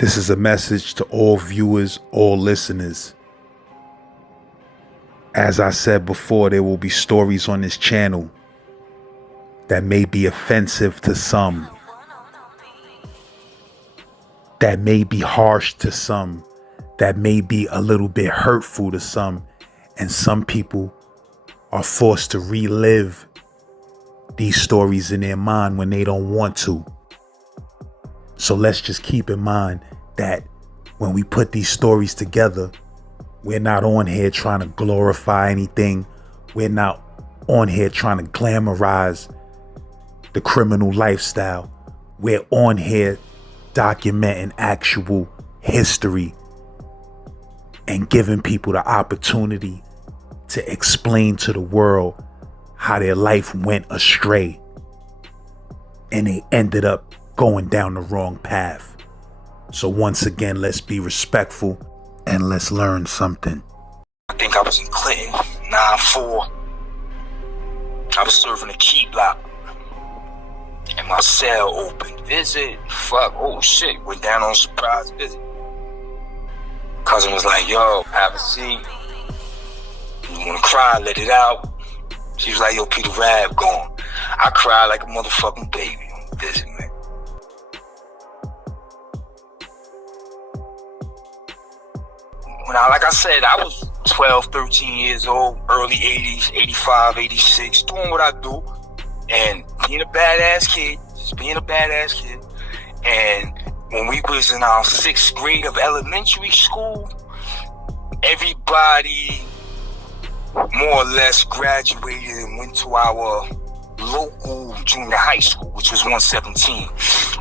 This is a message to all viewers, all listeners. As I said before, there will be stories on this channel that may be offensive to some, that may be harsh to some, that may be a little bit hurtful to some, and some people are forced to relive these stories in their mind when they don't want to. So let's just keep in mind that when we put these stories together, we're not on here trying to glorify anything. We're not on here trying to glamorize the criminal lifestyle. We're on here documenting actual history and giving people the opportunity to explain to the world how their life went astray and they ended up going down the wrong path. So once again, let's be respectful and let's learn something. I think I was in Clinton, 9-4. I was serving a key block and my cell opened. Visit, fuck, oh shit, went down on a surprise visit. Cousin was like, yo, have a seat. You wanna cry, let it out. She was like, yo, Peter Rab gone. I cried like a motherfucking baby on the visit, man. Like I said, I was 12, 13 years old, early 80s, 85, 86, doing what I do, and being a badass kid, just being a badass kid. And when we was in our 6th grade of elementary school, everybody more or less graduated and went to our local junior high school, which was 117.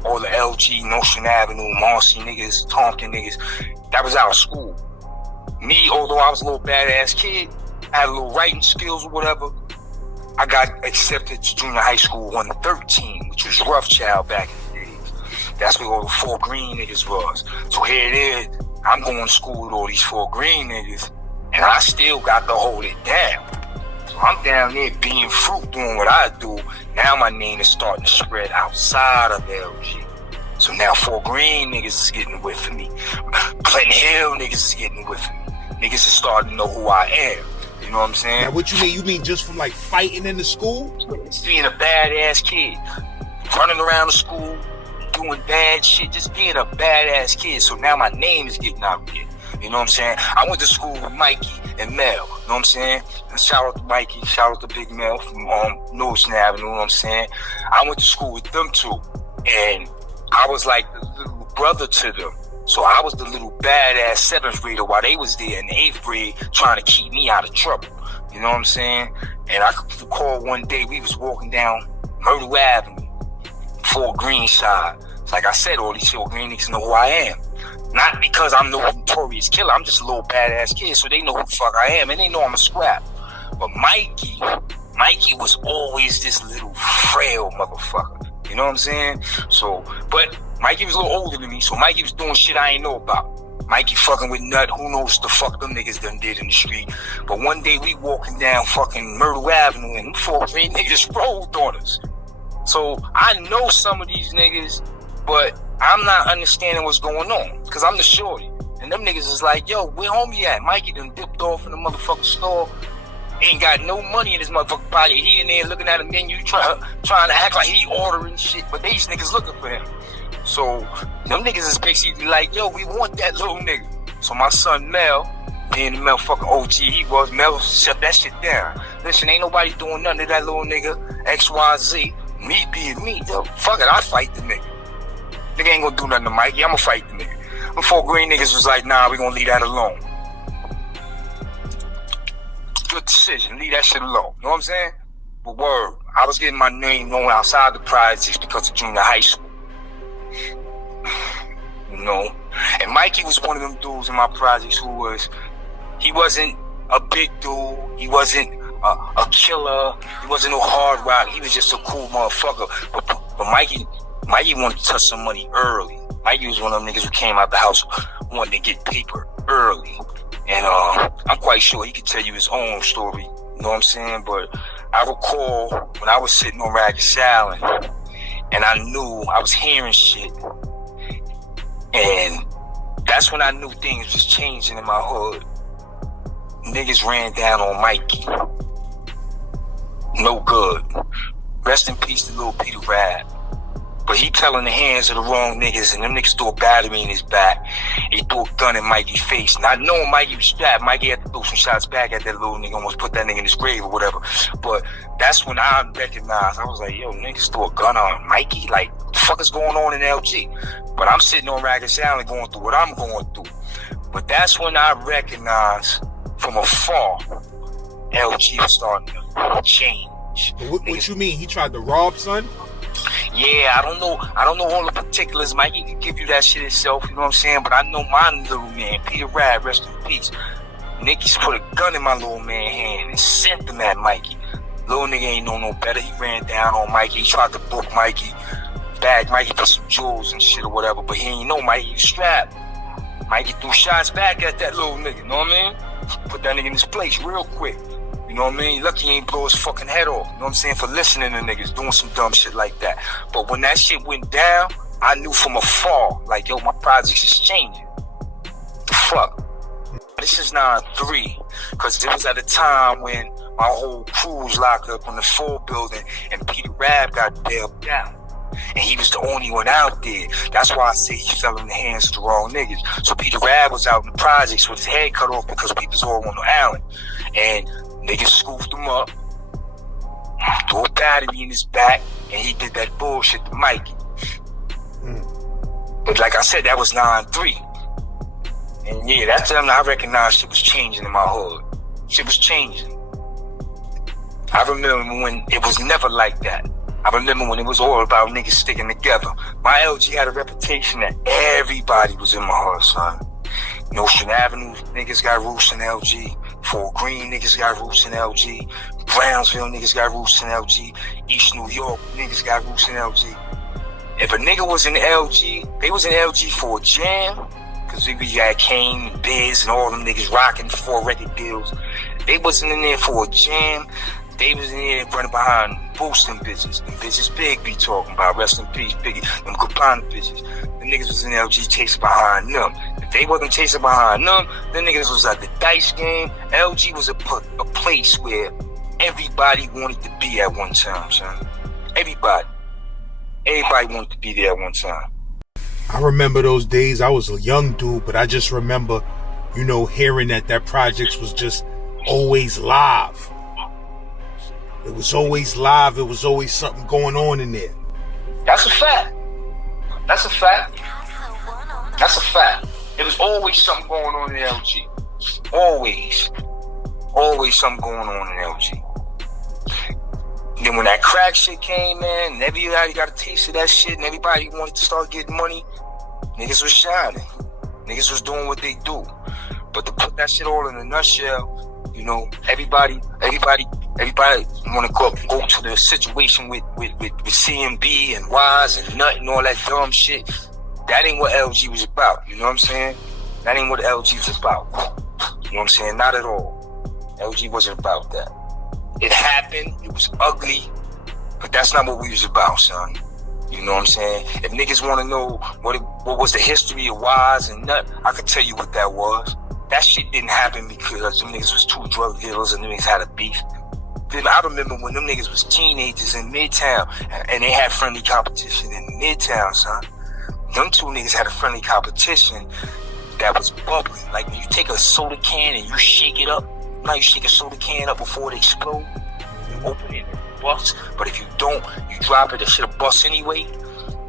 All the LG, Notion Avenue, Marcy niggas, Tompkins niggas, that was our school. Me, although I was a little badass kid, I had a little writing skills or whatever, I got accepted to junior high school 113, which was Roughchild back in the days. That's where all the 4 green niggas was. So here it is, I'm going to school with all these 4 green niggas, and I still got to hold it down. So I'm down there being fruit, doing what I do. Now my name is starting to spread outside of LG. So now 4 green niggas is getting away from me. Clinton Hill niggas is getting away from me. Niggas is starting to know who I am. You know what I'm saying? Now what you mean? You mean just from like fighting in the school? Just being a badass kid. Running around the school, doing bad shit, just being a badass kid. So now my name is getting out there. You know what I'm saying? I went to school with Mikey and Mel. You know what I'm saying? And shout out to Mikey, shout out to Big Mel from Notion Avenue. You know what I'm saying? I went to school with them too. And I was like the little brother to them. So I was the little badass 7th grader while they was there in the 8th grade trying to keep me out of trouble. You know what I'm saying? And I could recall one day we was walking down Myrtle Avenue, Fort Greene side. It's like I said, all these 4 green niggas know who I am. Not because I'm no notorious killer, I'm just a little badass kid, so they know who the fuck I am, and they know I'm a scrap. But Mikey was always this little frail motherfucker. You know what I'm saying? So, but Mikey was a little older than me, so Mikey was doing shit I ain't know about. Mikey fucking with Nut, who knows the fuck them niggas done did in the street. But one day we walking down fucking Myrtle Avenue and 4 green niggas rolled on us. So I know some of these niggas, but I'm not understanding what's going on, because I'm the shorty. And them niggas is like, yo, where homie at? Mikey done dipped off in the motherfucking store. Ain't got no money in his motherfucking pocket. He in there looking at a menu, trying to act like he ordering shit, but these niggas looking for him. So them niggas is basically like, yo, we want that little nigga. So my son Mel, being the motherfucking OG he was, Mel shut that shit down. Listen, ain't nobody doing nothing to that little nigga, XYZ. Me being me, though. Fuck it, I fight the nigga. Nigga ain't gonna do nothing to Mikey, I'ma fight the nigga. Them 4 green niggas was like, nah, we gonna leave that alone. Good decision, leave that shit alone. You know what I'm saying? But word, I was getting my name known outside the projects because of junior high school. You know? And Mikey was one of them dudes in my projects who he wasn't a big dude, he wasn't a killer, he wasn't no hard rock, he was just a cool motherfucker. But Mikey wanted to touch some money early. Mikey was one of them niggas who came out the house wanting to get paper early. And I'm quite sure he could tell you his own story, you know what I'm saying? But I recall when I was sitting on Ragged Salad and I knew I was hearing shit, And that's when I knew things was changing in my hood. Niggas ran down on Mikey. No good. Rest in peace to Lil Peter Rab. But he fell in the hands of the wrong niggas, and them niggas threw a battery in his back. He threw a gun in Mikey's face. Not knowing Mikey was strapped, Mikey had to throw some shots back at that little nigga, almost put that nigga in his grave or whatever. But that's when I recognized, I was like, yo, niggas threw a gun on Mikey. Like, what the fuck is going on in LG? But I'm sitting on Ragged Island going through what I'm going through. But that's when I recognized from afar, LG was starting to change. What you mean? He tried to rob, son? Yeah, I don't know all the particulars. Mikey can give you that shit himself, you know what I'm saying? But I know my little man, Peter Rab, rest in peace. Nicky's put a gun in my little man's hand and sent him at Mikey. Little nigga ain't know no better. He ran down on Mikey. He tried to book Mikey, bag Mikey for some jewels and shit or whatever, but he ain't know Mikey was strapped. Mikey threw shots back at that little nigga, you know what I mean? Put that nigga in his place real quick. You know what I mean? Lucky he ain't blow his fucking head off. You know what I'm saying? For listening to niggas doing some dumb shit like that. But when that shit went down, I knew from afar, like, yo, my projects is changing. The fuck? This is 9-3. Because it was at a time when my whole crew was locked up in the full building and Peter Rab got bailed out. And he was the only one out there. That's why I say he fell in the hands of the wrong niggas. So Peter Rab was out in the projects with his head cut off because people was all on the island. And niggas scooped him up, threw a battery in his back, and he did that bullshit to Mikey. But like I said, that was 9-3. And yeah, that's when I recognized shit was changing in my hood. Shit was changing. I remember when it was never like that. I remember when it was all about niggas sticking together. My LG had a reputation that everybody was in my hood, son. Notion Avenue niggas got roots in LG. Fort Greene niggas got roots in LG. Brownsville niggas got roots in LG. East New York niggas got roots in LG. If a nigga was in LG, they was in LG for a jam, cause we had Kane and Biz and all them niggas rocking 4 record deals. They wasn't in there for a jam. They was in there running behind boosting bitches. Them bitches Big be talking about. Rest in peace, Biggie. Them Cabana bitches. The niggas was in LG chasing behind them. If they wasn't chasing behind them, the niggas was at the dice game. LG was a place where everybody wanted to be at one time, son. Everybody. Everybody wanted to be there at one time. I remember those days. I was a young dude, but I just remember, you know, hearing that projects was just always live. It was always live. It was always something going on in there. That's a fact. That's a fact. That's a fact. It was always something going on in LG. Always. Always something going on in LG. Then when that crack shit came in, and everybody got a taste of that shit, and everybody wanted to start getting money, niggas was shining. Niggas was doing what they do. But to put that shit all in a nutshell, you know, everybody want to go to the situation with CMB and Wise and Nut and all that dumb shit. That ain't what LG was about. You know what I'm saying? That ain't what LG was about. You know what I'm saying? Not at all. LG wasn't about that. It happened. It was ugly. But that's not what we was about, son. You know what I'm saying? If niggas want to know what was the history of Wise and Nut, I could tell you what that was. That shit didn't happen because them niggas was 2 drug dealers and them niggas had a beef. Then I remember when them niggas was teenagers in Midtown and they had friendly competition in Midtown, son. Them 2 niggas had a friendly competition that was bubbling. Like when you take a soda can and you shake it up, now you shake a soda can up before it explode, you open it and it busts. But if you don't, you drop it, it shit'll bust anyway.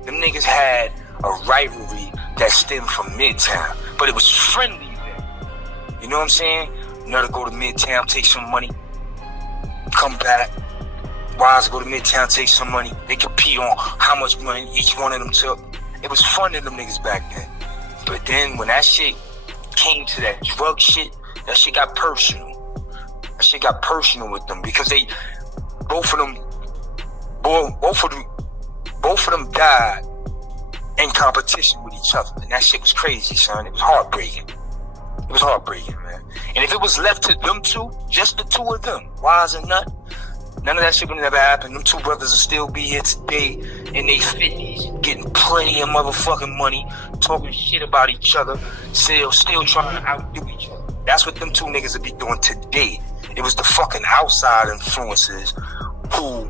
Them niggas had a rivalry that stemmed from Midtown, but it was friendly then. You know what I'm saying? Another go to Midtown, take some money, come back. Wise go to Midtown, take some money. They compete on how much money each one of them took. It was fun to them niggas back then. But then when that shit came to that drug shit, that shit got personal. That shit got personal with them because they, both of them died in competition with each other. And that shit was crazy, son. It was heartbreaking. It was heartbreaking, man. And if it was left to them 2, just the 2 of them, Wise and Nut, None of that shit would never happen. Them two brothers will still be here today in their 50s, getting plenty of motherfucking money, talking shit about each other, still trying to outdo each other. That's what them two niggas would be doing today. It was the fucking outside influences who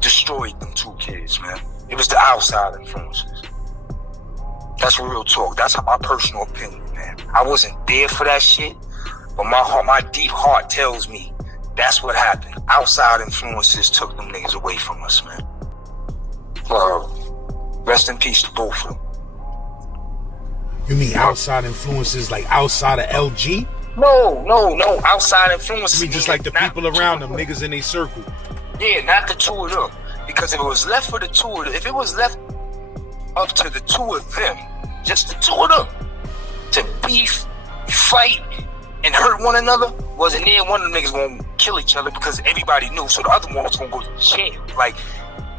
destroyed them two kids, man. It was the outside influences. That's real talk. That's my personal opinion, man. I wasn't there for that shit, but my deep heart tells me that's what happened. Outside influences took them niggas away from us, man. Rest in peace to both of them. You mean outside influences like outside of LG? No. Outside influences. I mean just like the people around them, niggas in their circle. Yeah, not the two of them. Because if it was left for the two of them, if it was left up to the two of them, just the two of them, to beef, fight, and hurt one another, wasn't there, one of them niggas gonna kill each other because everybody knew, so the other one was gonna go to jail. Like,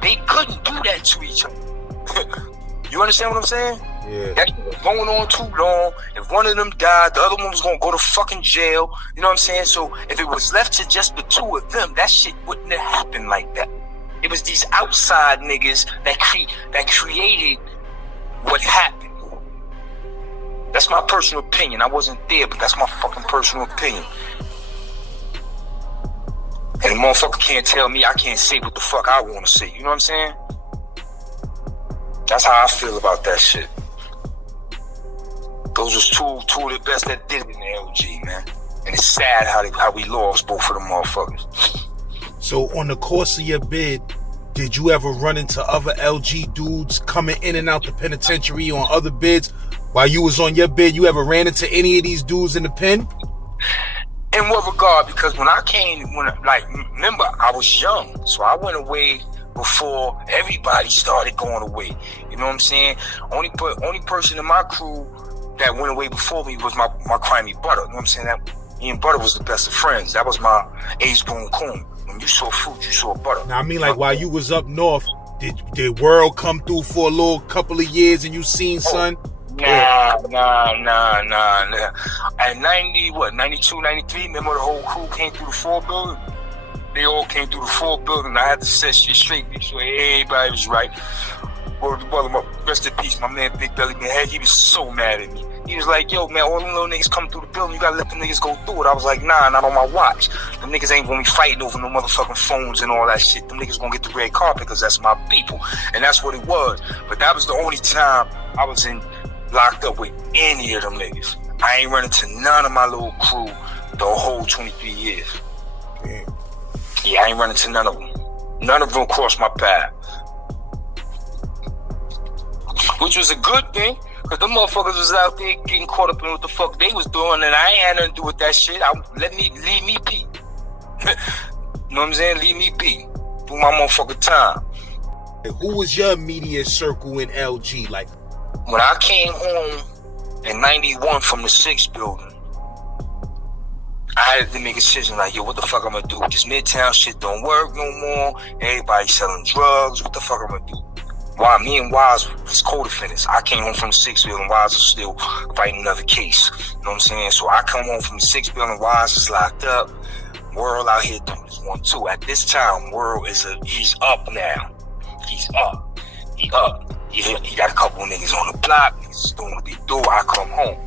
they couldn't do that to each other. You understand what I'm saying? Yeah. That shit was going on too long. If one of them died, the other one was gonna go to fucking jail. You know what I'm saying? So if it was left to just the two of them, that shit wouldn't have happened like that. It was these outside niggas that created what happened. That's my personal opinion. I wasn't there, but that's my fucking personal opinion. And the motherfucker can't tell me I can't say what the fuck I want to say. You know what I'm saying? That's how I feel about that shit. Those was two of the best that did it in the LG, man. And it's sad how we lost both of them motherfuckers. So on the course of your bid, did you ever run into other LG dudes coming in and out the penitentiary on other bids? While you was on your bid, you ever ran into any of these dudes in the pen? In what regard? Because when I came, remember, I was young, so I went away before everybody started going away. You know what I'm saying? Only person in my crew that went away before me was my crimey brother. You know what I'm saying? That me and Butter was the best of friends. That was my age-born coon. When you saw Fruit, you saw Butter. Now, I mean, like, while you was up north, did World come through for a little couple of years and you seen, son? Nah. At 92, 93, remember the whole crew came through the 4 building? They all came through the 4 building. I had to set shit straight, make sure everybody was right. Rest in peace, my man Big Belly Man. He was so mad at me. He was like, yo, man, all them little niggas come through the building, you gotta let them niggas go through it. I was like, nah, not on my watch. Them niggas ain't gonna be fighting over no motherfucking phones and all that shit. Them niggas gonna get the red carpet because that's my people. And that's what it was. But that was the only time I was locked up with any of them niggas. I ain't running to none of my little crew the whole 23 years. Yeah, I ain't running to none of them. None of them crossed my path. Which was a good thing, because them motherfuckers was out there getting caught up in what the fuck they was doing, and I ain't had nothing to do with that shit. Leave me be. You know what I'm saying? Leave me be. Do my motherfucking time. Who was your immediate circle in LG? Like, when I came home in 91 from the 6th building, I had to make a decision like, yo, what the fuck I'm gonna do? This Midtown shit don't work no more. Everybody selling drugs. What the fuck I'm gonna do? While me and Wise was co-defendants. I came home from the 6th building. Wise was still fighting another case. You know what I'm saying? So I come home from the 6th building. Wise is locked up. World out here doing this 1-2. At this time, World he's up now. He's up. He up. He got a couple of niggas on the block. Niggas doing what they do. I come home.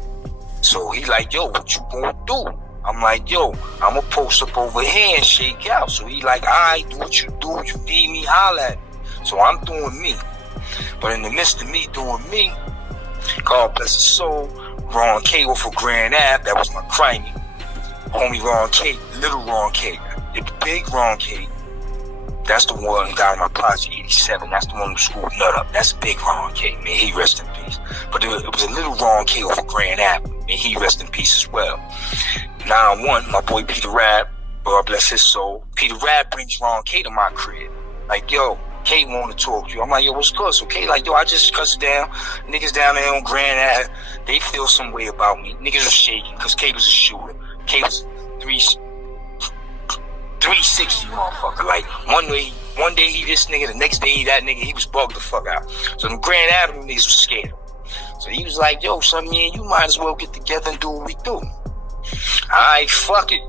So he like, yo, what you gonna do? I'm like, yo, I'm gonna post up over here and shake out. So he like, all right, do what you do. If you need me, holla at me. So I'm doing me. But in the midst of me doing me, God bless his soul, Ron K off of Grand Ave, that was my crimey. Homie Ron K, little Ron K. The big Ron K, that's the one who got in my Project 87. That's the one who screwed Nut up. That's big Ron K. May he rest in peace. But it was a little Ron K off of Grand Ave. May he rest in peace as well. 9-1, my boy Peter Rab, God bless his soul. Peter Rab brings Ron K to my crib. Like, yo, K want to talk to you. I'm like, yo, what's good? So K like, yo, I just cussed down. Niggas down there on Grand Ave, they feel some way about me. Niggas are shaking because K was a shooter. K was 360 motherfucker. Like, one day he this nigga, the next day he that nigga. He was bugged the fuck out. So the Grand Avenue niggas was scared. So he was like, yo, son, me and you might as well get together and do what we do. Alright, fuck it.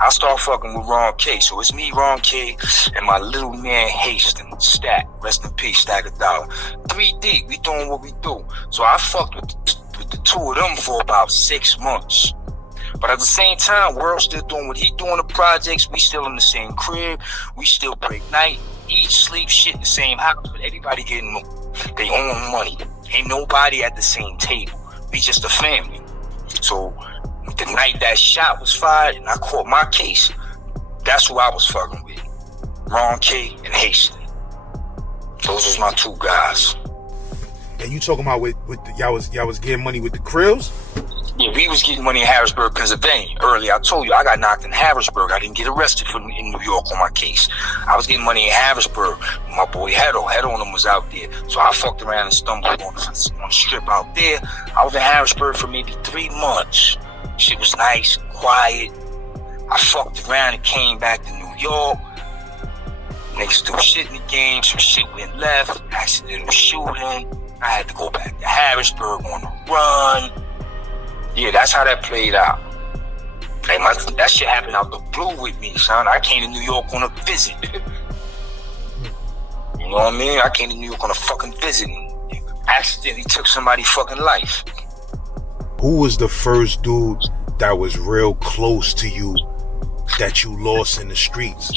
I start fucking with Ron K. So it's me, Ron K, and my little man Hastings, Stack. Rest in peace, Stack of Dollar. 3 deep, we doing what we do. So I fucked with the two of them for about 6 months. But at the same time, World still doing what he doing the projects. We still in the same crib. We still break night, eat, sleep, shit in the same house. But everybody getting their own money. Ain't nobody at the same table. We just a family. So the night that shot was fired and I caught my case, that's who I was fucking with. Ron K and Hastings. Those was my two guys. And you talking about with y'all was getting money with the Krills? Yeah, we was getting money in Harrisburg, Pennsylvania. Earlier, I told you, I got knocked in Harrisburg. I didn't get arrested in New York on my case. I was getting money in Harrisburg. My boy Hedo on him was out there. So I fucked around and stumbled on the strip out there. I was in Harrisburg for maybe 3 months. Shit was nice, quiet. I fucked around and came back to New York. Niggas threw shit in the game. Some shit went left. Accidental shooting. I had to go back to Harrisburg on the run. Yeah, that's how that played out. Like that shit happened out the blue with me, son. I came to New York on a visit. You know what I mean? I came to New York on a fucking visit and accidentally took somebody's fucking life. Who was the first dude that was real close to you that you lost in the streets?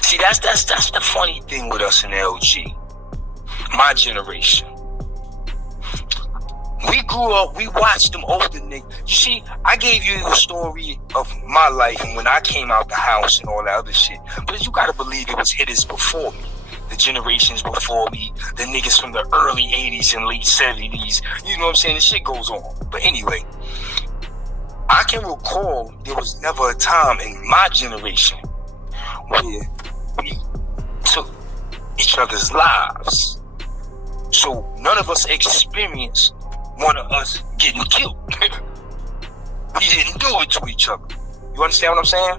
See, that's the funny thing with us in LG. My generation. We grew up, we watched them older niggas. You see, I gave you a story of my life and when I came out the house and all that other shit. But you gotta believe it was hitters before me. The generations before me, the niggas from the early 80s and late 70s. You know what I'm saying? The shit goes on. But anyway, I can recall there was never a time in my generation where we took each other's lives. So none of us experienced one of us getting killed. We didn't do it to each other. You understand what I'm saying?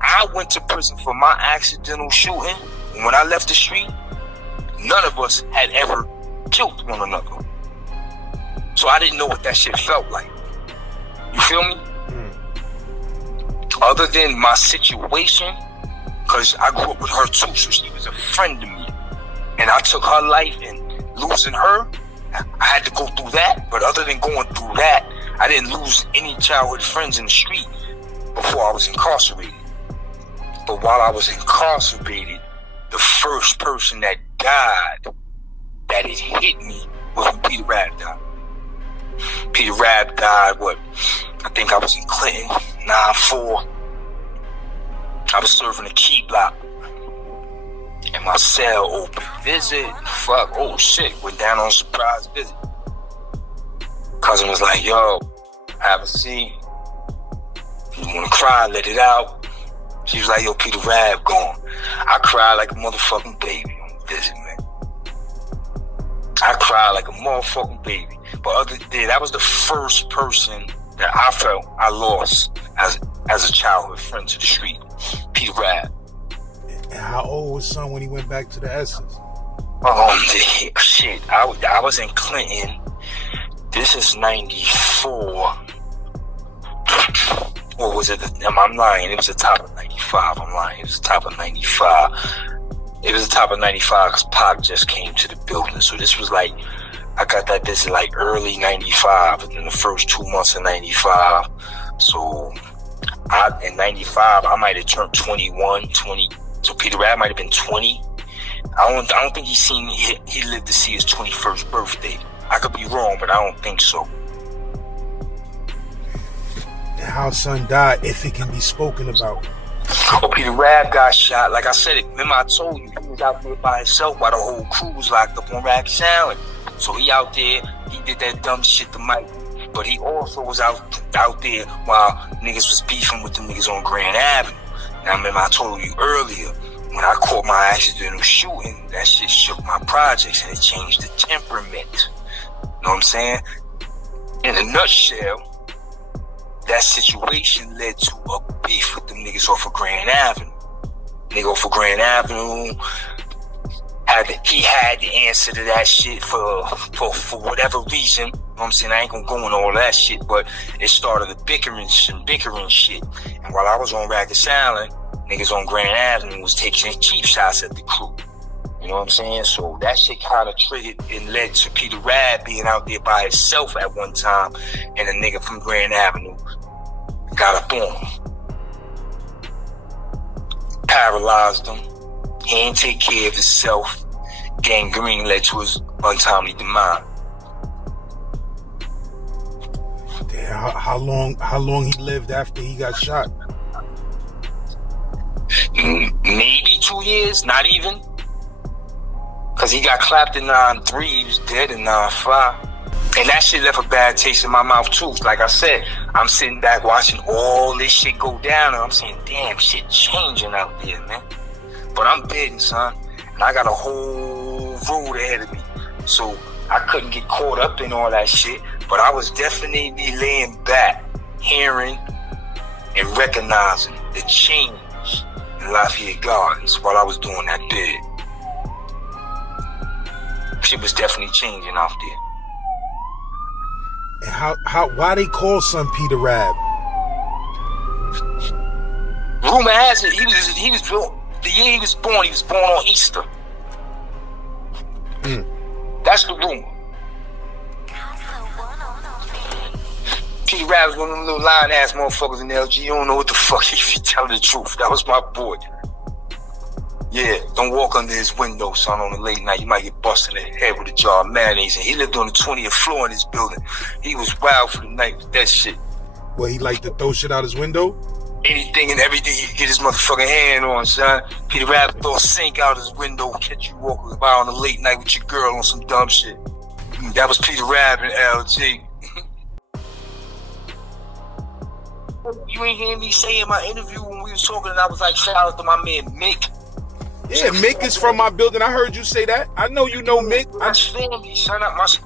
I went to prison for my accidental shooting. And when I left the street, none of us had ever killed one another. So I didn't know what that shit felt like. You feel me? Other than my situation, because I grew up with her too, so she was a friend to me. And I took her life and losing her, I had to go through that. But other than going through that, I didn't lose any childhood friends in the street before I was incarcerated. But while I was incarcerated, the first person that died, that it hit me, was when Peter Rabb died. Peter Rabb died, I think I was in Clinton, 9-4. I was serving a key block. And my cell open. Visit. Fuck. Oh shit. Went down on a surprise visit. Cousin was like, yo, have a seat. You wanna cry, let it out. She was like, yo, Peter Rabb gone. I cried like a motherfucking baby on the visit, man. I cried like a motherfucking baby. But other than that was the first person that I felt I lost as a childhood friend to the street. Peter Rabb. And how old was son when he went back to the Essence? Shit. I was in Clinton. This is 94. Or was it? I'm lying. It was the top of 95. I'm lying. It was the top of 95. It was the top of 95 because Pac just came to the building. So this was like, I got that visit like early 95 and then the first 2 months of 95. So in 95, I might have turned 21, 20. So Peter Rabb might have been 20. I don't think he lived to see his 21st birthday. I could be wrong, but I don't think so. And how son died, if it can be spoken about. Oh, Peter Rabb got shot. Like I said, remember I told you, he was out there by himself while the whole crew was locked up on Rikers Island. So he out there, he did that dumb shit to Mike. But he also was out there while niggas was beefing with the niggas on Grand Avenue. Now, remember I told you earlier, when I caught my accidental shooting, that shit shook my projects and it changed the temperament. You know what I'm saying? In a nutshell, that situation led to a beef with them niggas off of Grand Avenue. Nigga off of Grand Avenue He had the answer to that shit for whatever reason. You know what I'm saying? I ain't gonna go into all that shit, but it started the bickering shit. And while I was on Rikers Island, niggas on Grand Avenue was taking cheap shots at the crew. You know what I'm saying? So that shit kind of triggered and led to Peter Rab being out there by himself at one time, and a nigga from Grand Avenue got up on him, paralyzed him. He didn't take care of himself. Gangrene led to his untimely demise. Damn, how long he lived after he got shot? Maybe 2 years, not even. Cause he got clapped in 9-3, he was dead in 9-5. And that shit left a bad taste in my mouth too. Like I said, I'm sitting back watching all this shit go down, and I'm saying, damn, shit changing out there, man. But I'm bidding, son, and I got a whole road ahead of me. So I couldn't get caught up in all that shit, but I was definitely laying back, hearing and recognizing the change in Lafayette Gardens while I was doing that bid. Shit was definitely changing out there. And why they call son Peter Rab? Rumor has it he was built the year he was born on Easter. That's the rumor. Peter Rab was one of them little lying ass motherfuckers in LG. You don't know what the fuck if you tell the truth. That was my boy. Yeah, don't walk under his window, son, on a late night. You might get busted in the head with a jar of mayonnaise. And he lived on the 20th floor in his building. He was wild for the night with that shit. Well, he liked to throw shit out his window? Anything and everything he could get his motherfucking hand on, son. Peter Rabbit throw a sink out his window, catch you walking by on a late night with your girl on some dumb shit. That was Peter Rabbit in LG. You ain't hear me say in my interview when we was talking, and I was like, shout out to my man Mick. Yeah, Mick is from my building. I heard you say that. I know you know Mick. That's family, son.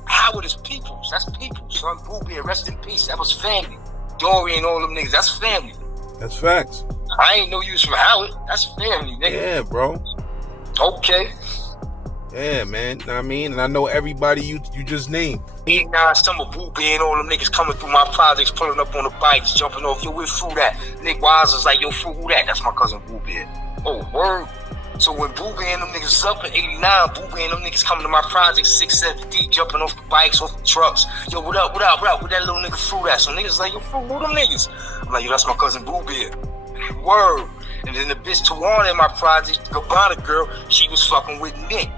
Howard is peoples. That's people, son. Booby, rest in peace. That was family. Dory and all them niggas. That's family. That's facts. I ain't know you was from Howard. That's family, nigga. Yeah, bro. Okay. Yeah, man. I mean, and I know everybody you just named. 89 Summer, Booby and all them niggas coming through my projects, pulling up on the bikes, jumping off. Yo, where Fruit at? Nick Wise was like, yo, Fruit, who that? That's my cousin Booby. Oh, word. So when Booby and them niggas was up in 89, Booby and them niggas coming to my project 6-7 deep, jumping off the bikes, off the trucks. Yo, what up? Where that little nigga Fruit at? So niggas like, yo, Fruit, who them niggas? I'm like, yo, that's my cousin Booby. Word. And then the bitch Tawana in my project, the Gabbana girl, she was fucking with Nick.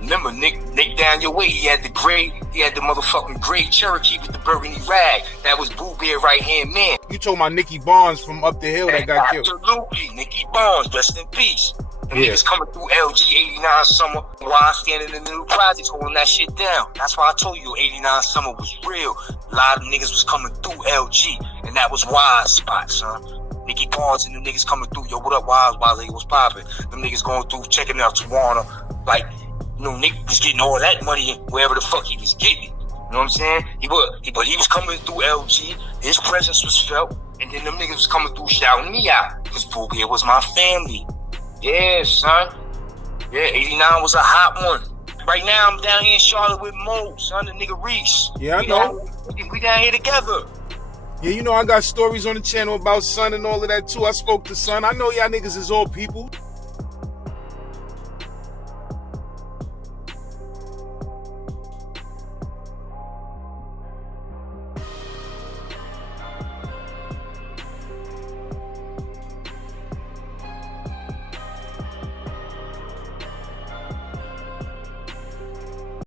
Remember, Nick down your way, he had the motherfucking gray Cherokee with the burgundy rag. That was Boo Bear right-hand man. You told my Nicky Barnes from up the hill that got killed. Absolutely, Nicky Barnes, rest in peace. Them niggas coming through LG 89 Summer while I standing in the new projects holding that shit down. That's why I told you 89 Summer was real. A lot of niggas was coming through LG, and that was Wise spot, son. Nicky Barnes and the niggas coming through. Yo, what up, Wise? Wise was popping. Them niggas going through, checking out Tawana, like. You know, Nick was getting all that money wherever the fuck he was getting it. You know what I'm saying? He was coming through LG. His presence was felt. And then them niggas was coming through shouting me out. Because Boogie was my family. Yeah, son. Yeah, 89 was a hot one. Right now, I'm down here in Charlotte with Mo, son, the nigga Reese. Yeah, I know. We down here together. Yeah, you know, I got stories on the channel about Son and all of that, too. I spoke to Son. I know y'all niggas is all people.